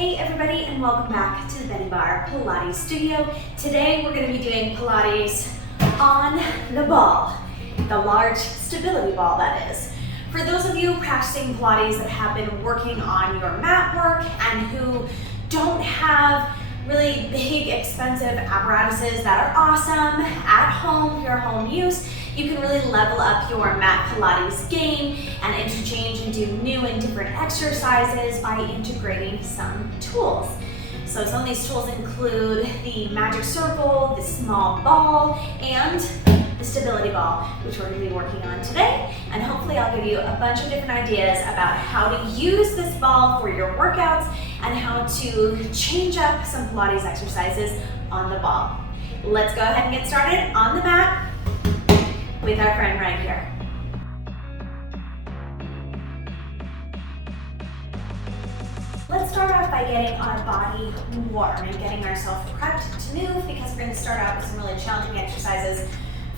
Hey everybody, and welcome back to the Benniebarre Pilates studio. Today we're going to be doing Pilates on the ball, the large stability ball that is. For those of you practicing Pilates that have been working on your mat work and who don't have really big expensive apparatuses that are awesome at home, your home use, you can really level up your mat Pilates game and interchange and do new and different exercises by integrating some tools. So some of these tools include the magic circle, the small ball, and the stability ball, which we're going to be working on today. And hopefully I'll give you a bunch of different ideas about how to use this ball for your workouts and how to change up some Pilates exercises on the ball. Let's go ahead and get started on the mat with our friend right here. Let's start off by getting our body warm and getting ourselves prepped to move, because we're going to start out with some really challenging exercises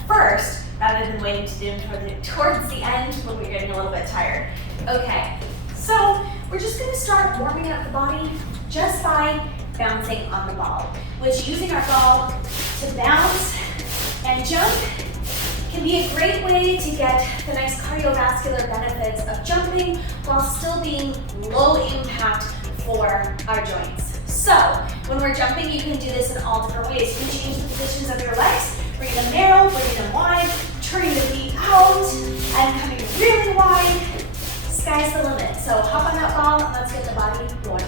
first, rather than waiting to do them towards the end when we're getting a little bit tired. Okay, so we're just going to start warming up the body just by bouncing on the ball, which using our ball to bounce and jump can be a great way to get the nice cardiovascular benefits of jumping while still being low impact for our joints. So when we're jumping, you can do this in all different ways. You can change the positions of your legs, bringing them narrow, bringing them wide, turning the feet out, and coming really wide. Sky's the limit. So hop on that ball and let's get the body warm.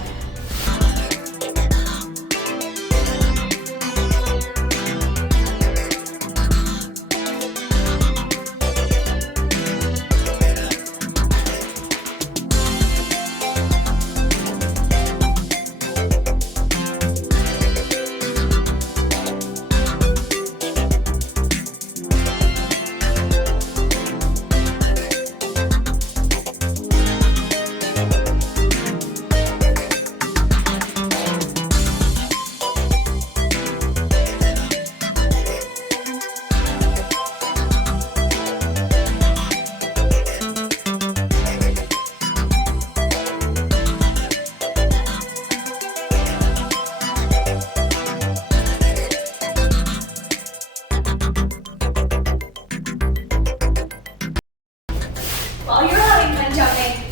While you're having fun jumping,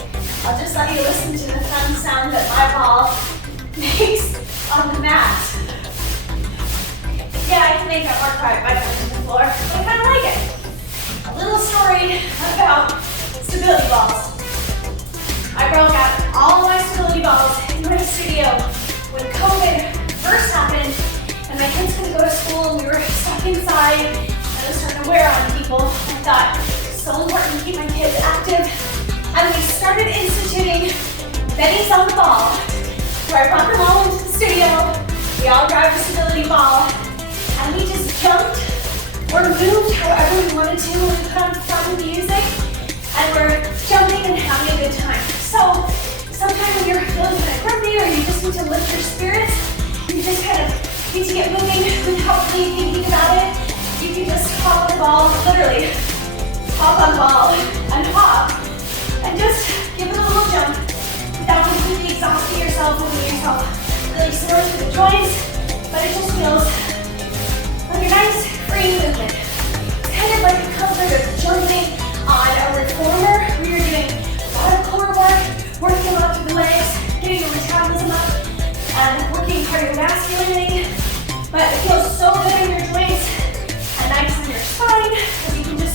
I'll just let you listen to the fun sound that my ball makes on the mat. Yeah, I can make that work by punching the floor, but I kind of like it. A little story about stability balls. I broke out all my stability balls in my studio when COVID first happened and my kids couldn't go to school and we were stuck inside and it was starting to wear on people. I thought, so important to keep my kids active, and we started instituting Bennie's on the ball, where I brought them all into the studio. We all grabbed a stability ball, and we just jumped or moved however we wanted to. We put on fun music, and we're jumping and having a good time. So sometimes when you're feeling kind of grumpy or you just need to lift your spirits, you just kind of need to get moving without really thinking about it. You can just hop on the ball, literally. Hop on the ball and hop and just give it a little jump without completely exhausting yourself and making yourself really sore to the joints, but it just feels like a nice free movement. It's kind of like the comfort of jumping on a reformer where you're doing a lot of core work, working them up through the legs, getting your metabolism up, and working cardiovascularly, but it feels so good in your joints and nice on your spine, so you can just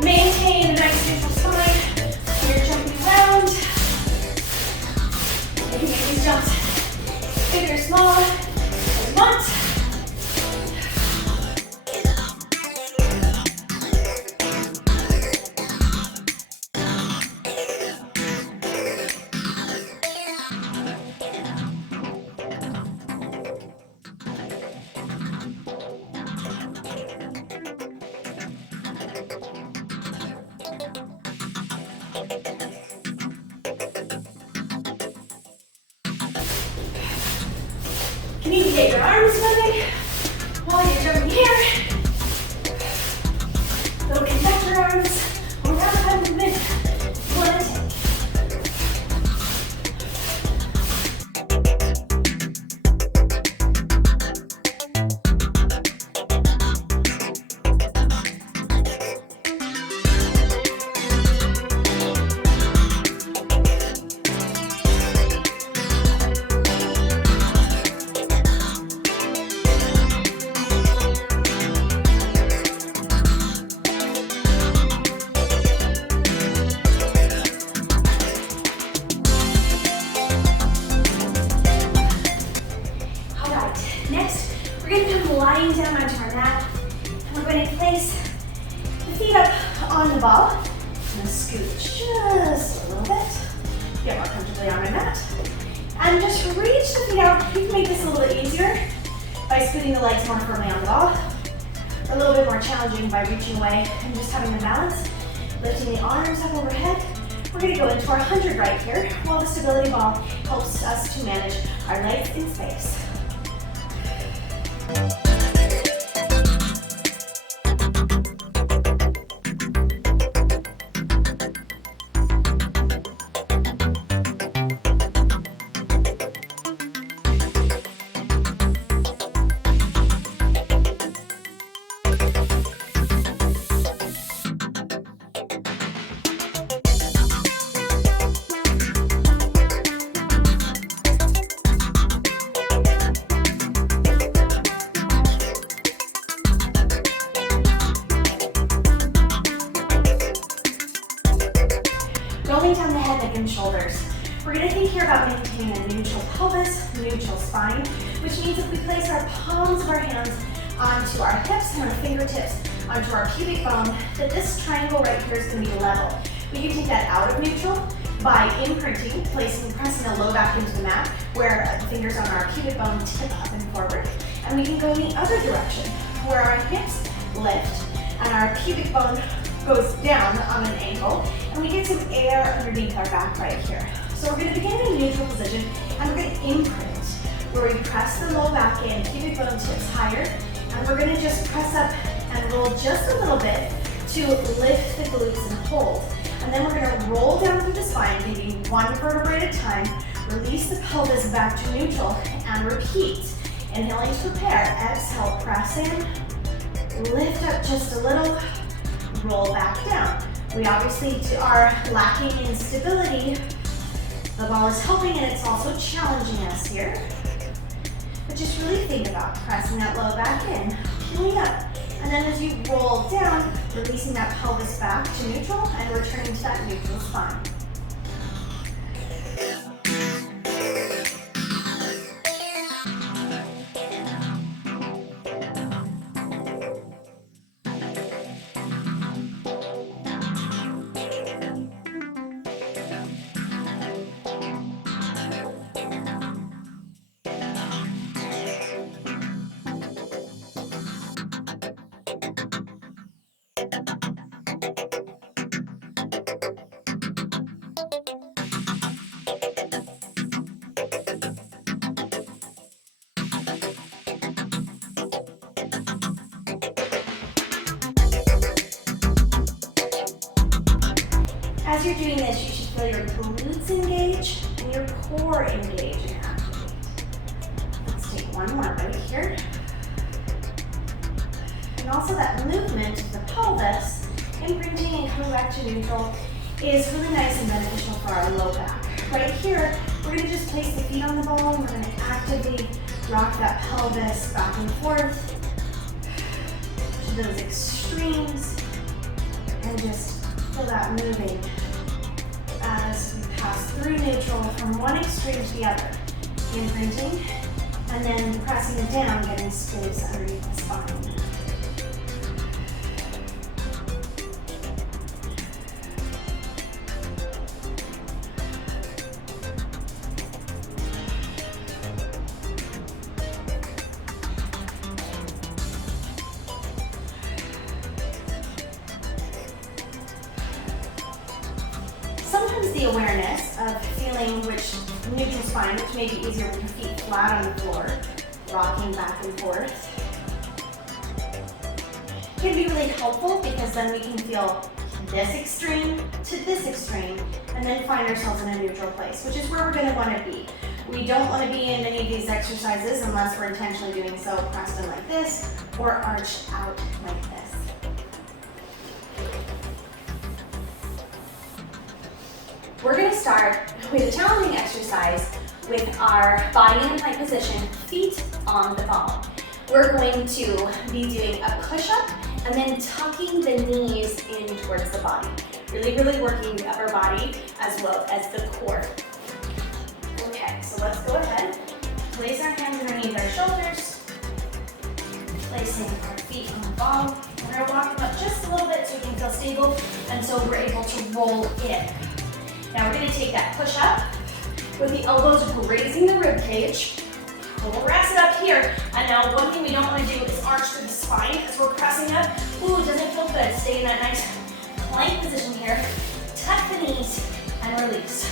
maintain a nice neutral spine when you're jumping around. You can make these jumps big or small as you want. You need to get your arms moving while you're jumping here. Little conductor arms around the movement. You want to take. lying down onto our mat. And we're going to place the feet up on the ball. I'm going to scoot just a little bit. Get more comfortably on my mat. And just reach the feet out. You can make this a little bit easier by scooting the legs more firmly on the ball. Or a little bit more challenging by reaching away and just having the balance. Lifting the arms up overhead. We're going to go into our 100 right here, while the stability ball helps us to manage our legs in space. Rolling down the head, neck, and shoulders. We're going to think here about maintaining a neutral pelvis, neutral spine, which means if we place our palms of our hands onto our hips and our fingertips onto our pubic bone, that this triangle right here is going to be level. We can take that out of neutral by imprinting, pressing the low back into the mat, where the fingers on our pubic bone tip up and forward. And we can go in the other direction, where our hips lift and our pubic bone goes down on an angle, and we get some air underneath our back right here. So we're going to begin in a neutral position, and we're going to imprint, where we press the low back in, pubic bone tips higher, and we're going to just press up and roll just a little bit to lift the glutes and hold. And then we're going to roll down through the spine, maybe one vertebrae at a time, release the pelvis back to neutral, and repeat. Inhaling to prepare, exhale, press in, lift up just a little, roll back down. We obviously are lacking in stability. The ball is helping and it's also challenging us here. But just really think about pressing that low back in, pulling up. And then as you roll down, releasing that pelvis back to neutral and returning to that neutral spine. As you're doing this, you should feel your glutes engage and your core engage and activate. Let's take one more right here. And also that movement of the pelvis, imprinting and coming back to neutral, is really nice and beneficial for our low back. Right here, we're going to just place the feet on the ball and we're going to actively rock that pelvis back and forth to those extremes and just feel that moving as we pass through neutral from one extreme to the other. Imprinting and then pressing it down, getting space underneath the spine. Sometimes the awareness of feeling which neutral spine, which may be easier with your feet flat on the floor, rocking back and forth, can be really helpful because then we can feel this extreme to this extreme and then find ourselves in a neutral place, which is where we're going to want to be. We don't want to be in any of these exercises unless we're intentionally doing so pressed in like this or arched out like this. We're going to start with a challenging exercise with our body in a plank position, feet on the ball. We're going to be doing a push-up and then tucking the knees in towards the body. Really working the upper body as well as the core. Okay, so let's go ahead. Place our hands underneath our shoulders. placing our feet on the ball. We're going to walk them up just a little bit so we can feel stable and so we're able to roll in. Now we're going to take that push up with the elbows grazing the rib cage. We'll rest it up here. And now one thing we don't want to do is arch through the spine as we're pressing up. Ooh, it doesn't feel good. Stay in that nice plank position here. Tuck the knees and release.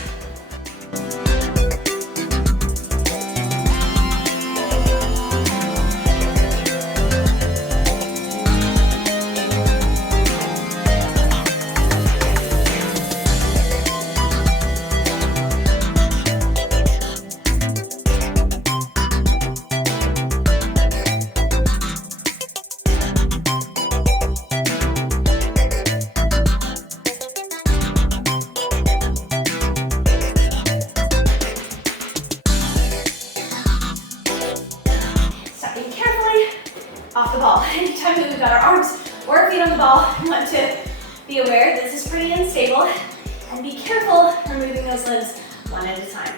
Off the ball. Anytime that we've got our arms or our feet on the ball, we want to be aware this is pretty unstable and be careful removing those limbs one at a time.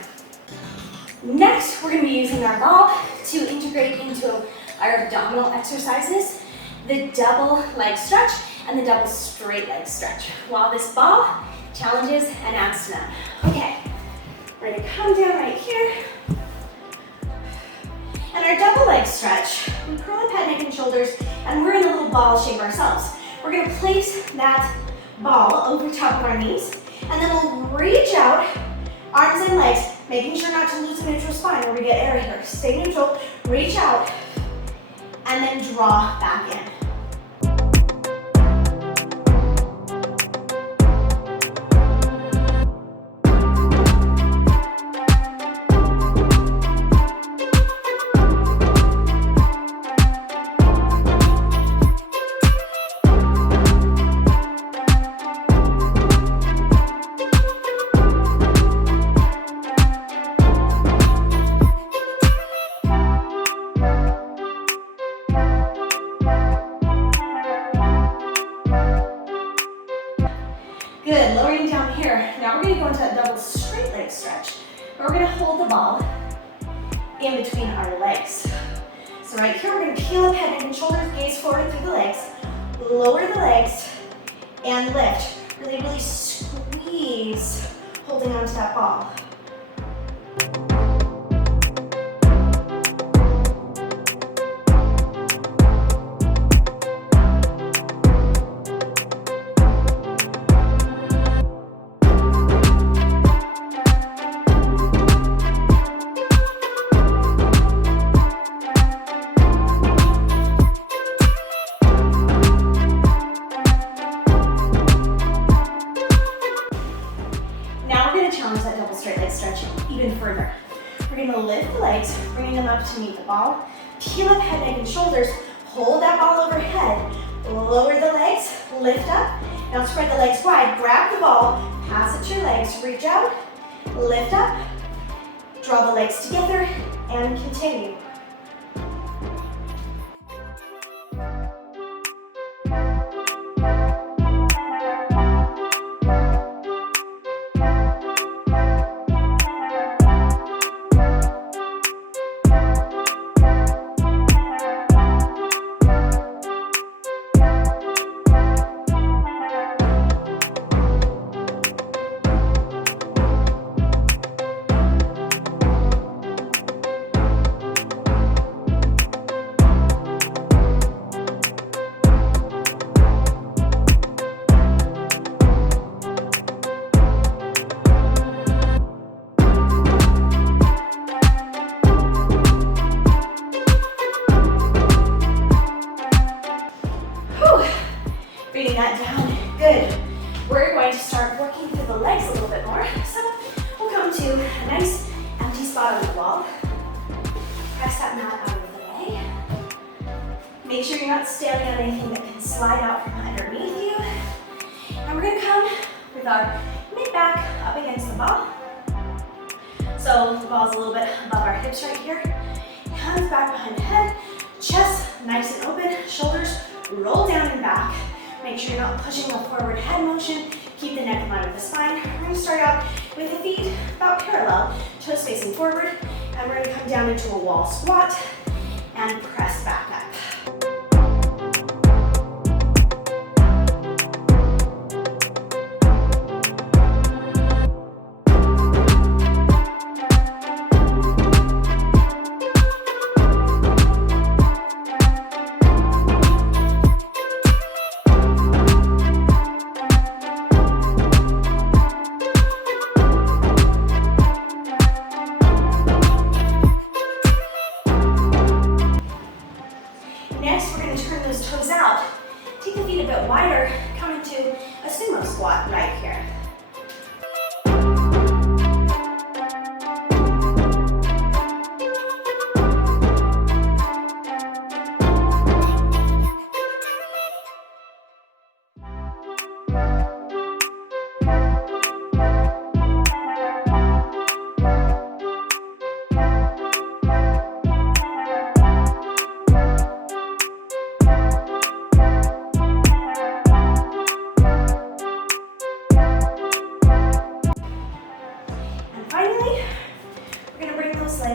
Next, we're going to be using our ball to integrate into our abdominal exercises, the double leg stretch and the double straight leg stretch, while this ball challenges and adds to them. Okay, we're going to come down right here. And our double leg stretch, we curl up head, neck, and shoulders, and we're in a little ball shape ourselves. We're going to place that ball over top of our knees, and then we'll reach out, arms and legs, making sure not to lose the neutral spine where we get air here. Stay neutral, reach out, and then draw back in. Good, lowering down here. Now we're going to go into that double straight leg stretch. We're going to hold the ball in between our legs. So right here, we're going to peel up head, neck, and shoulders, gaze forward through the legs, lower the legs, and lift. Really, really squeeze, holding onto that ball. Challenge that double straight leg stretch even further. We're going to lift the legs, bringing them up to meet the ball. Peel up head, neck, and shoulders. Hold that ball overhead. Lower the legs, lift up. Now spread the legs wide. Grab the ball, pass it to your legs. Reach out, lift up, draw the legs together, and continue. Bringing that down, good. We're going to start working through the legs a little bit more. So we'll come to a nice empty spot on the wall. Press that mat out of the way. Make sure you're not standing on anything that can slide out from underneath you. And we're gonna come with our mid-back up against the ball. So the ball's a little bit above our hips right here. Hands back behind the head, chest nice and open, shoulders roll down and back. Make sure you're not pushing a forward head motion. Keep the neck in line with the spine. We're going to start out with the feet about parallel, toes facing forward, and we're going to come down into a wall squat and press back up.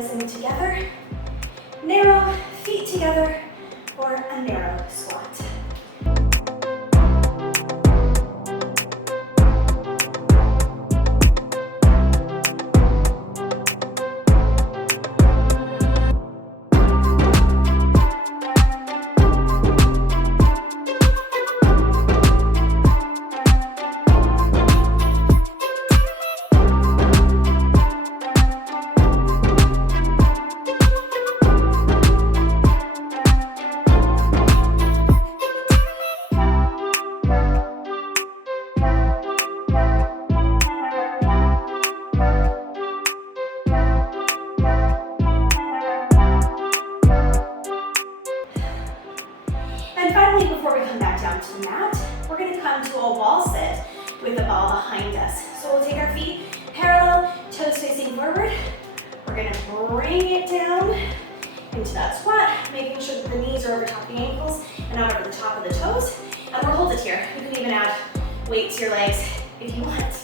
this in together. Narrow feet together, or a narrow squat. And finally, before we come back down to the mat, we're going to come to a wall sit with the ball behind us. So we'll take our feet parallel, toes facing forward. We're going to bring it down into that squat, making sure that the knees are over top of the ankles and not over the top of the toes. And we'll hold it here. You can even add weight to your legs if you want.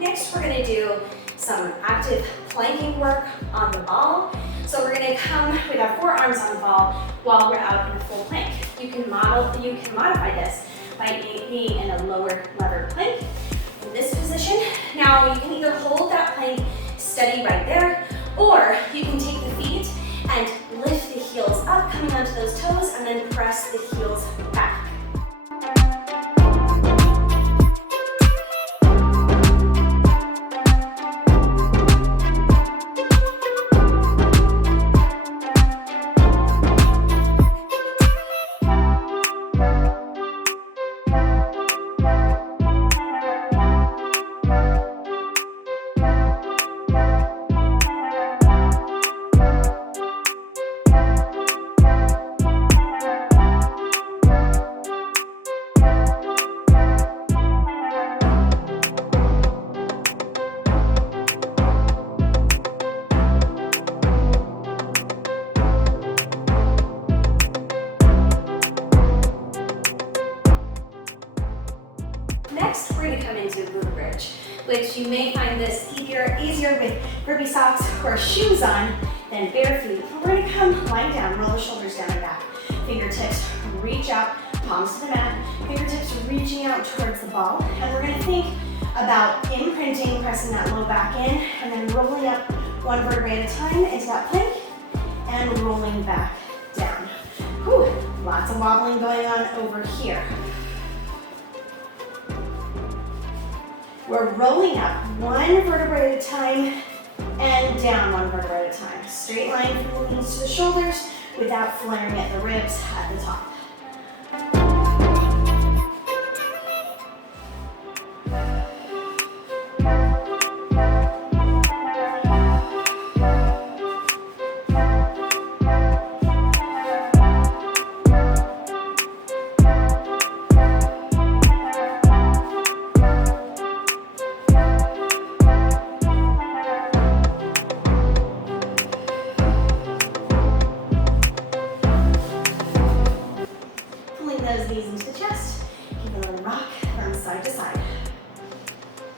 Next, we're going to do some active planking work on the ball. So we're going to come with our forearms on the ball while we're out in a full plank. You can modify this by being in a lower lever plank in this position. Now you can either hold that plank steady right there, or you can take the feet and lift the heels up, coming onto those toes, and then press the heels back. Next, we're going to come into a Wunda bridge, which you may find this easier with burpee socks or shoes on than bare feet. We're going to come lying down, roll the shoulders down and back. Fingertips reach out, palms to the mat, fingertips reaching out towards the ball. And we're going to think about imprinting, pressing that low back in, and then rolling up one vertebrae at a time into that plank, and rolling back down. Whew, lots of wobbling going on over here. We're rolling up one vertebrae at a time and down one vertebrae at a time. Straight line from the knees to the shoulders without flaring at the ribs at the top. Those knees into the chest, give a little rock from side to side.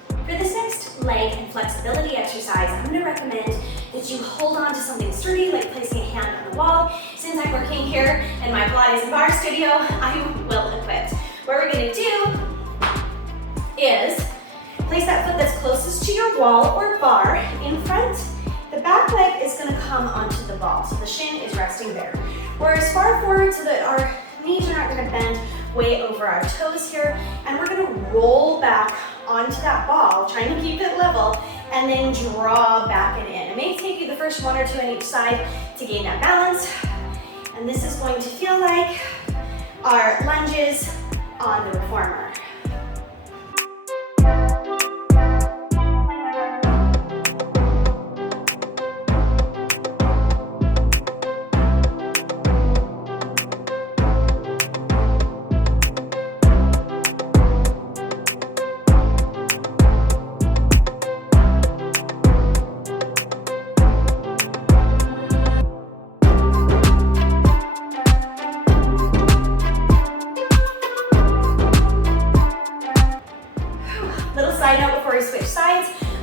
For this next leg and flexibility exercise, I'm going to recommend that you hold on to something sturdy, like placing a hand on the wall. Since I'm working here in my Pilates and Barre studio, I'm well equipped. What we're going to do is place place that foot that's closest to your wall or bar in front. The back leg is gonna come onto the ball, so the shin is resting there. We're as far forward so that our knees are not gonna bend way over our toes here, and we're gonna roll back onto that ball, trying to keep it level, and then draw back and in. It may take you the first 1 or 2 on each side to gain that balance, and this is going to feel like our lunges on the reformer.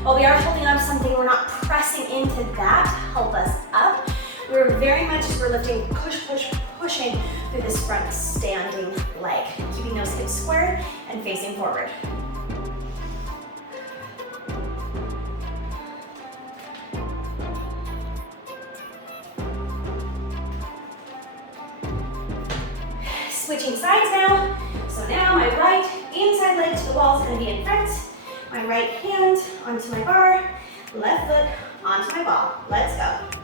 While we are holding on to something, we're not pressing into that to help us up. We're very much, as we're lifting, pushing through this front standing leg, keeping those hips squared and facing forward. Switching sides now. So now my right inside leg to the wall is going to be in front. My right hand onto my bar, left foot onto my ball. Let's go.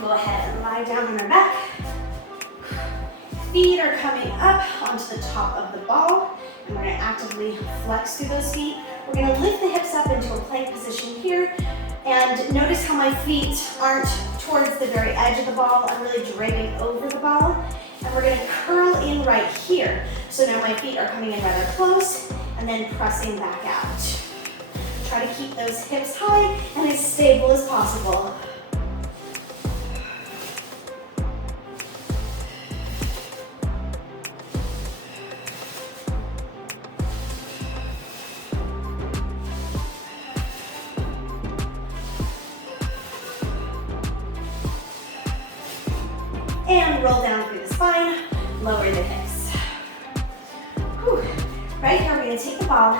Go ahead and lie down on our back. Feet are coming up onto the top of the ball, and we're going to actively flex through those feet. We're going to lift the hips up into a plank position here, and notice how my feet aren't towards the very edge of the ball. I'm really draping over the ball, and we're going to curl in right here. So now my feet are coming in rather close, and then pressing back out. Try to keep those hips high and as stable as possible. And roll down through the spine, lower the hips. Whew. Right here, we're going to take the ball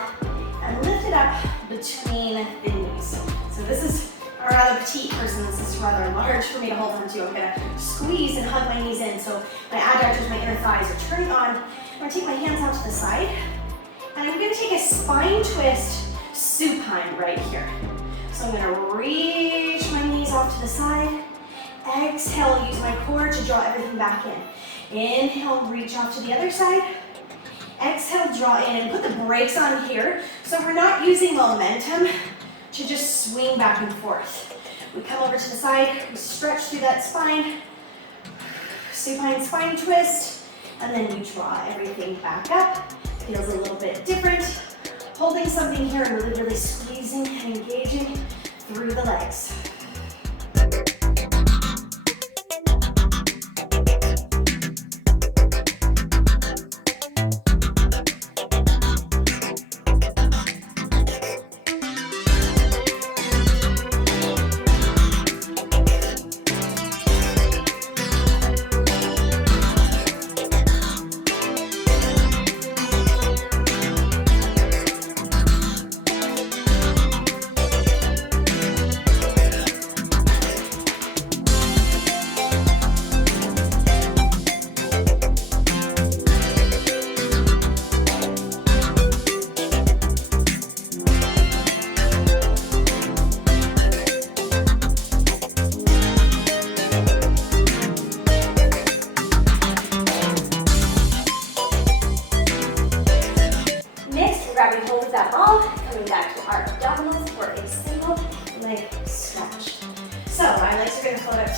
and lift it up between the knees. So this is a rather petite person. This is rather large for me to hold on to. I'm going to squeeze and hug my knees in so my adductors, my inner thighs are turning on. I'm going to take my hands out to the side, and I'm going to take a spine twist supine right here. So I'm going to reach my knees off to the side. Exhale, use my core to draw everything back in. Inhale, reach off to the other side. Exhale, draw in, and put the brakes on here. So we're not using momentum to just swing back and forth. We come over to the side, we stretch through that spine, supine spine twist, and then we draw everything back up. Feels a little bit different. Holding something here and really, really squeezing and engaging through the legs.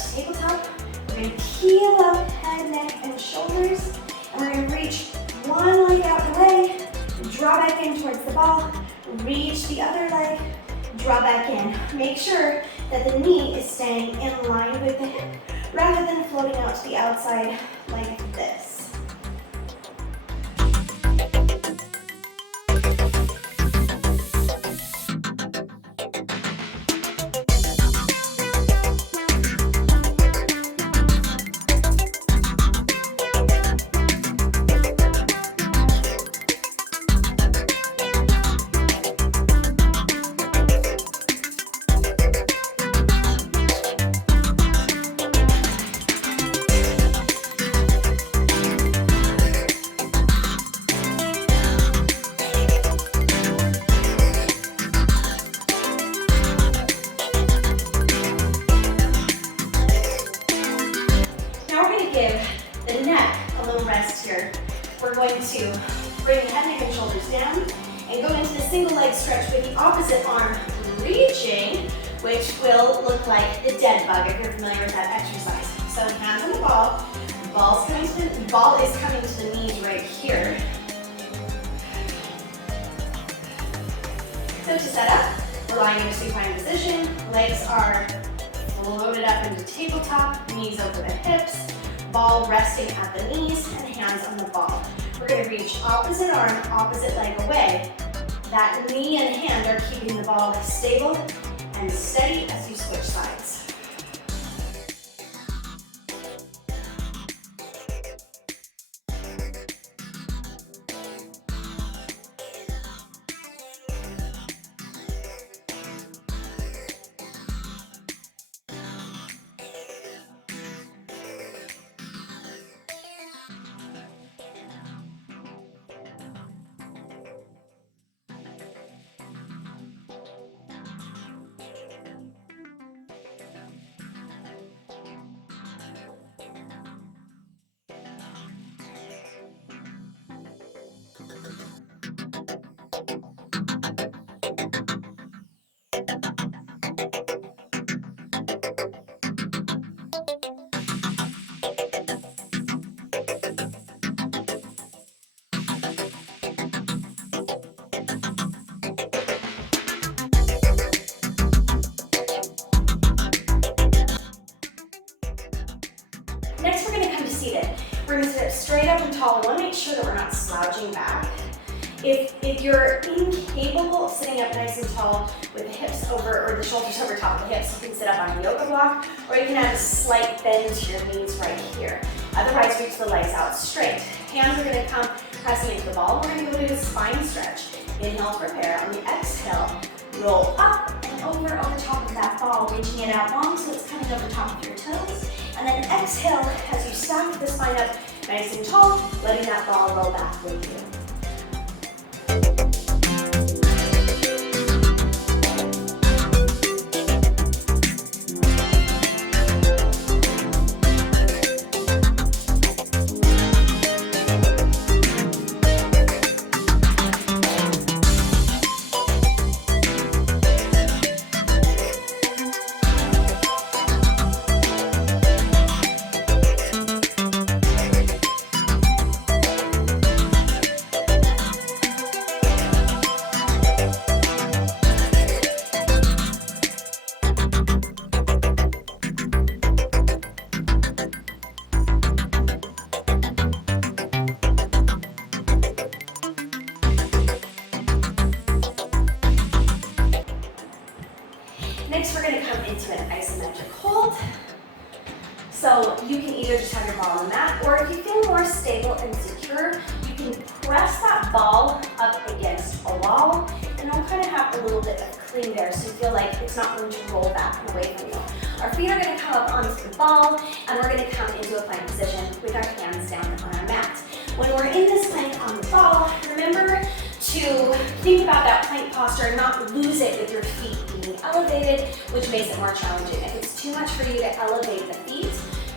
to tabletop. We're going to peel up head, neck, and shoulders. And we're going to reach one leg out the way, draw back in towards the ball, reach the other leg, draw back in. Make sure that the knee is staying in line with the hip rather than floating out to the outside like this. Stretch with the opposite arm reaching, which will look like the dead bug if you're familiar with that exercise. So hands on the ball, ball is coming to the knees right here. So to set up, we're lying in a supine position, legs are floated up into tabletop, knees over the hips, ball resting at the knees, and hands on the ball. We're going to reach opposite arm, opposite leg away. That knee and hand are keeping the ball stable and steady as you switch sides. Next, we're going to come to seated. We're going to sit up straight up and tall. We want to make sure that we're not slouching back. If you're incapable of sitting up nice and tall with the hips over, or the shoulders over top of the hips, you can sit up on a yoga block, or you can have a slight bend to your knees right here. Otherwise, reach the legs out straight. Hands are going to come pressing into the ball. We're going to go to a spine stretch. Inhale, prepare. On the exhale, roll up and over top of that ball, reaching it out long so it's coming over top of your toes. And then exhale as you stack the spine up nice and tall, letting that ball roll back with you. Next, we're going to come into an isometric hold. So you can either just have your ball on the mat, or if you feel more stable and secure, you can press that ball up against a wall, and it'll kind of have a little bit of cling there, so you feel like it's not going to roll back and away from you. Our feet are going to come up onto the ball, and we're going to come into a plank position with our hands down on our mat. When we're in this plank on the ball, remember to think about that plank posture and not lose it with your feet being elevated, which makes it more challenging. If it's too much for you to elevate the feet,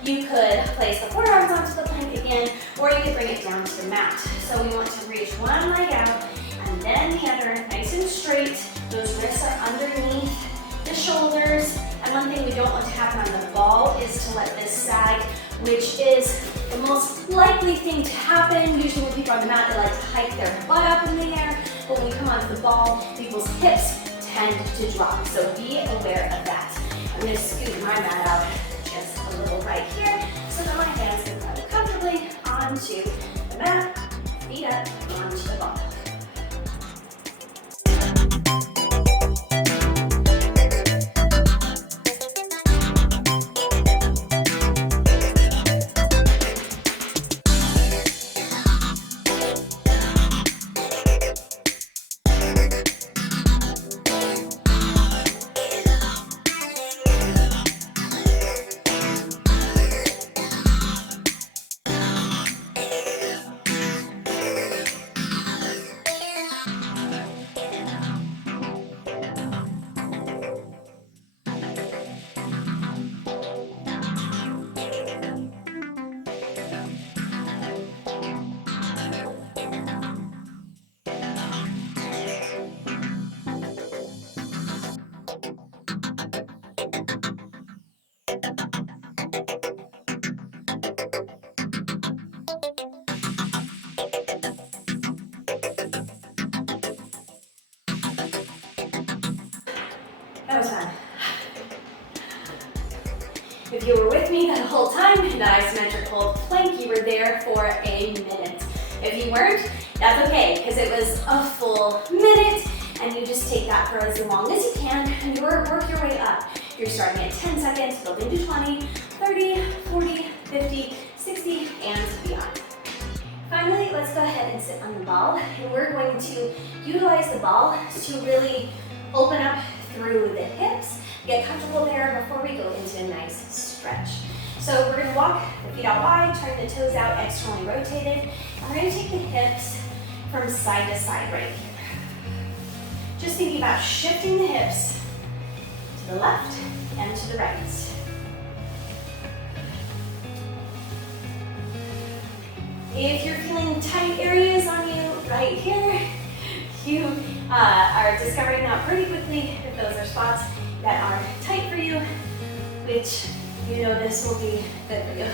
you could place the forearms onto the plank again, or you could bring it down to the mat. So we want to reach one leg out and then the other, nice and straight. Those wrists are underneath the shoulders, and And one thing we don't want to happen on the ball is to let this sag, which is the most likely thing to happen. Usually when people are on the mat, they like to hike their butt up in the air, but when we come onto the ball, people's hips tend to drop. So be aware of that. I'm going to scoot my mat out just a little right here so that my hands can settle comfortably onto the mat, feet up onto the ball. That was fun. If you were with me that whole time in that isometric hold plank, you were there for a minute. If you weren't, that's okay, because it was a full minute, and you just take that for as long as you can, and you work your way up. You're starting at 10 seconds, building to 20, 30, 40, 50, 60, and beyond. Finally, let's go ahead and sit on the ball, and we're going to utilize the ball to really open up through the hips. Get comfortable there before we go into a nice stretch. So we're going to walk the feet out wide, turn the toes out externally rotated, and we're going to take the hips from side to side right here. Just thinking about shifting the hips to the left and to the right. If you're feeling tight areas on you right here, you are discovering that pretty quickly if those are spots that are tight for you, which you know this will be good for you.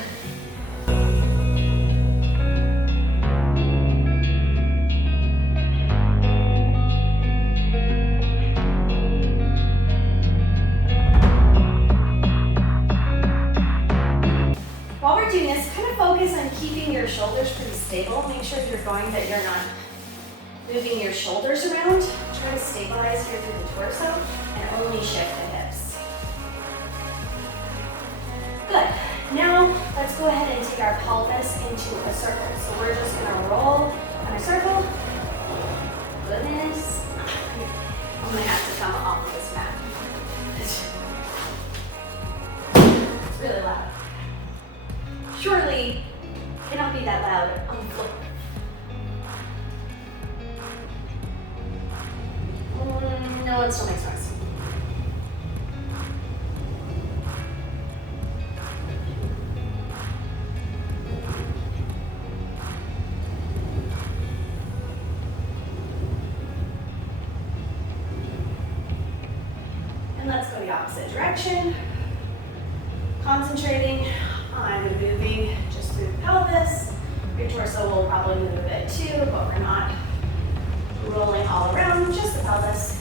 While we're doing this, kind of focus on keeping your shoulders pretty stable. Make sure if you're going that you're not moving your shoulders around. Try to stabilize here through the torso and only shift the hips. Good. Now let's go ahead and take our pelvis into a circle. So we're just going to roll in a circle. Goodness. I'm going to have to come off of this mat. It's really loud. Surely cannot be that loud on the floor. No, it still makes noise. And let's go the opposite direction. Concentrating on moving just through the pelvis. Your torso will probably move a bit too, but we're not rolling all around, just the pelvis.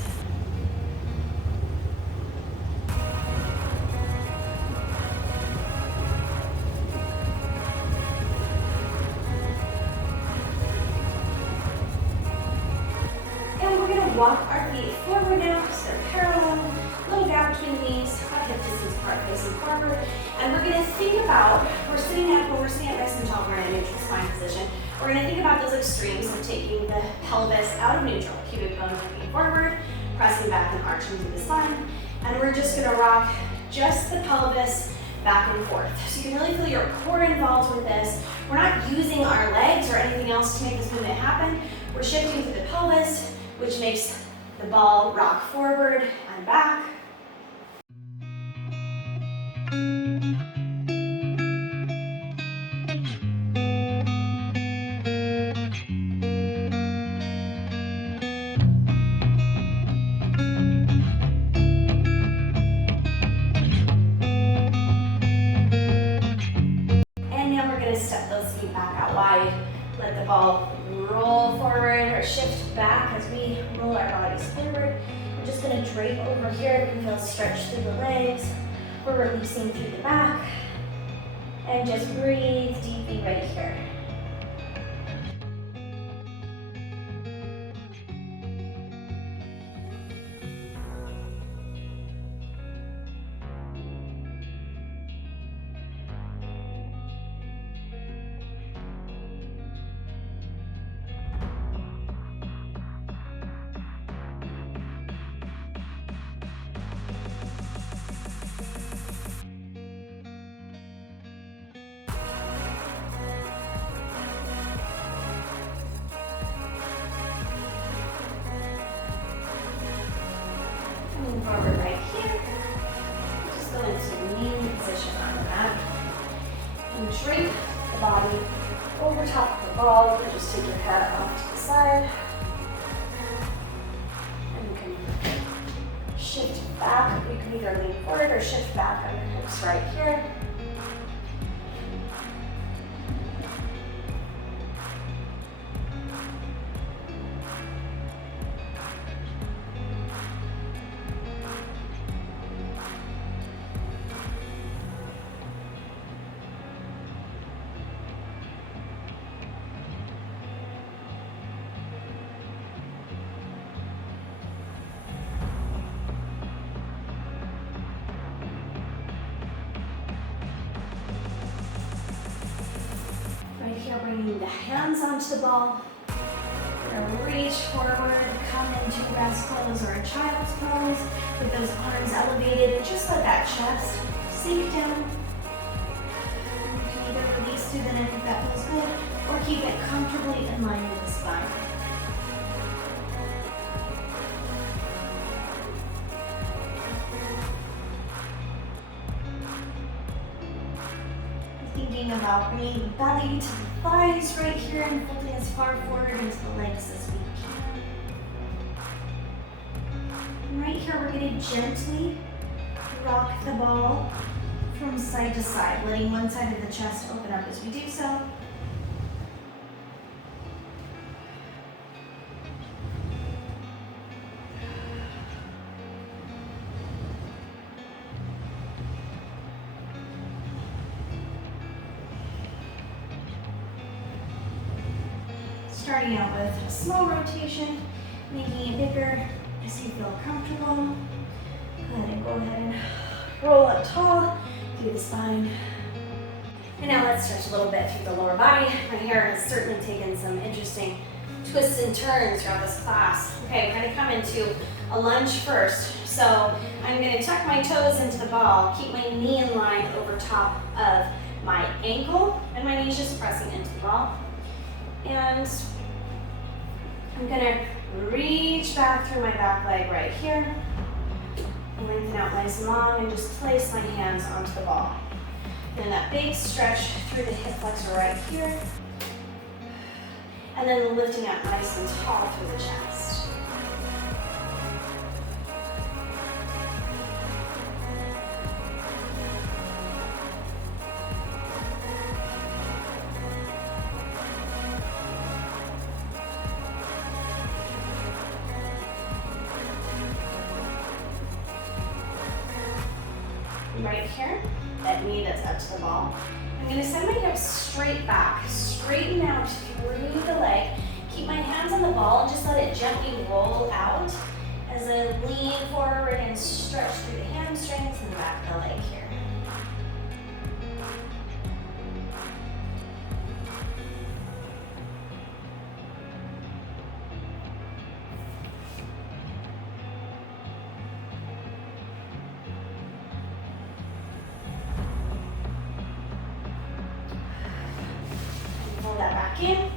And we're going to walk our feet forward now, so they're parallel, little gap between knees, about hip distance apart, facing forward. And we're going to think about, when we're sitting at nice and tall, we're in a neutral spine position. We're going to think about those extremes of taking the pelvis out of neutral, pubic bone moving forward, pressing back and arching through the spine. And we're just going to rock just the pelvis back and forth. So you can really feel your core involved with this. We're not using our legs or anything else to make this movement happen. We're shifting through the pelvis, which makes the ball rock forward and back. let the ball roll forward or shift back as we roll our bodies forward. We're just gonna drape over here. You can feel stretch through the legs. We're releasing through the back. And just breathe deeply right here. Forward right here. Just go into kneeling position on the mat. And drape the body over top of the ball. You can just take your head off to the side. And you can shift back. You can either lean forward or shift back on your hips right here. Bringing the hands onto the ball. We're going to reach forward, come into rest pose or a child's pose with those arms elevated, and just let that chest sink down. You can either release through the neck if that feels good, or keep it comfortably in line with the spine. Thinking about bringing the belly to the thighs right here and folding as far forward into the legs as we can. And right here, we're going to gently rock the ball from side to side, letting one side of the chest open up as we do so. Starting out with a small rotation, making it bigger as you feel comfortable. Go ahead and roll up tall through the spine. And now let's stretch a little bit through the lower body. My hair has certainly taken some interesting twists and turns throughout this class. Okay, we're gonna come into a lunge first. So I'm gonna tuck my toes into the ball, keep my knee in line over top of my ankle, and my knee's just pressing into the ball. And I'm gonna reach back through my back leg right here, lengthen out nice and long, and just place my hands onto the ball. And that big stretch through the hip flexor right here, and then lifting up nice and tall through the chest. Right here, that knee that's up to the ball. I'm going to send my hips straight back, straighten out through the leg. Keep my hands on the ball and just let it gently roll out as I lean forward and stretch through the hamstrings and the back of the leg here. In.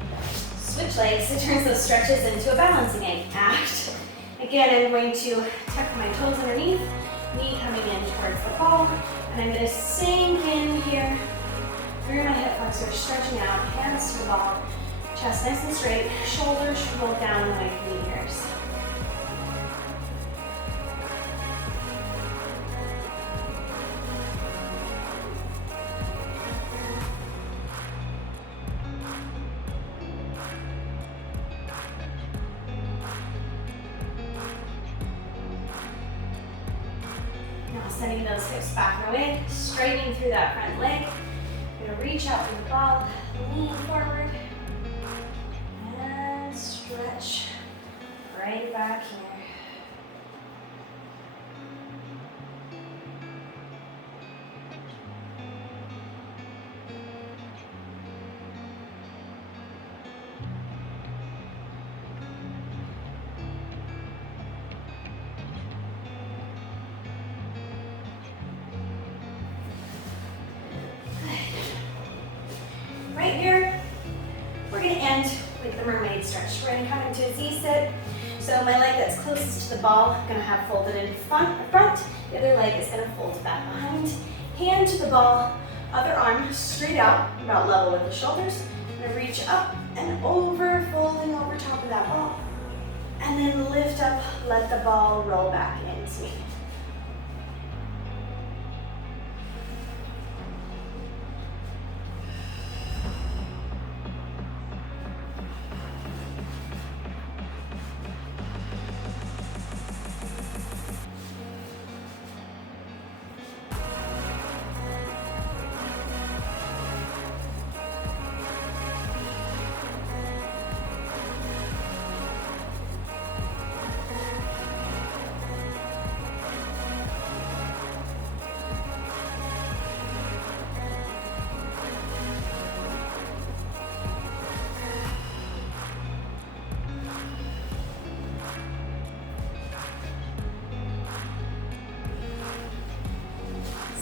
Switch legs to turn those stretches into a balancing act. Again, I'm going to tuck my toes underneath, knee coming in towards the ball, and I'm going to sink in here through my hip flexor, stretching out, hands to the ball, chest nice and straight, shoulders should roll down like knee ears. sending those hips back and away, straightening through that front leg. You're gonna reach out for the ball, lean forward, and stretch right back here. Right here, we're gonna end with the mermaid stretch. We're gonna come into a Z-sit. So my leg that's closest to the ball, I'm gonna have folded in front. The other leg is gonna fold back behind. Hand to the ball, other arm straight out, about level with the shoulders. I'm gonna reach up and over, folding over top of that ball. And then lift up, let the ball roll back into me.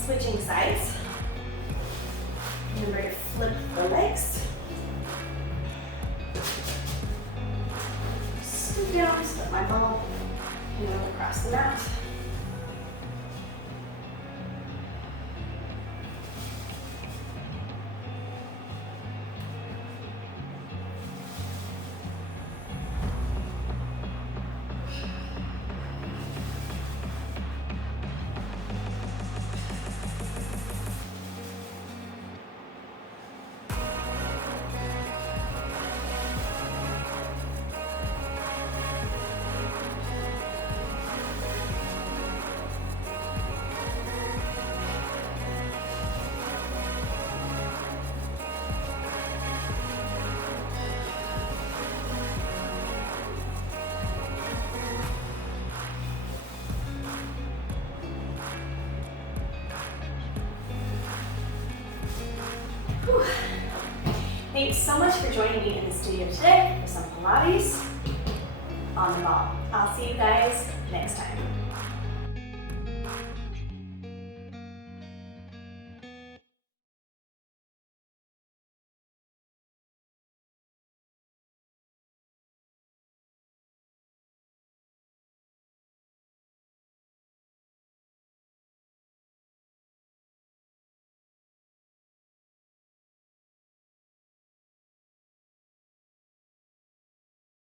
Switching sides. Remember to flip the legs. Scoot down, split my ball, and then across the mat. Whew. Thanks so much for joining me in the studio today for some Pilates on the ball. I'll see you guys next time.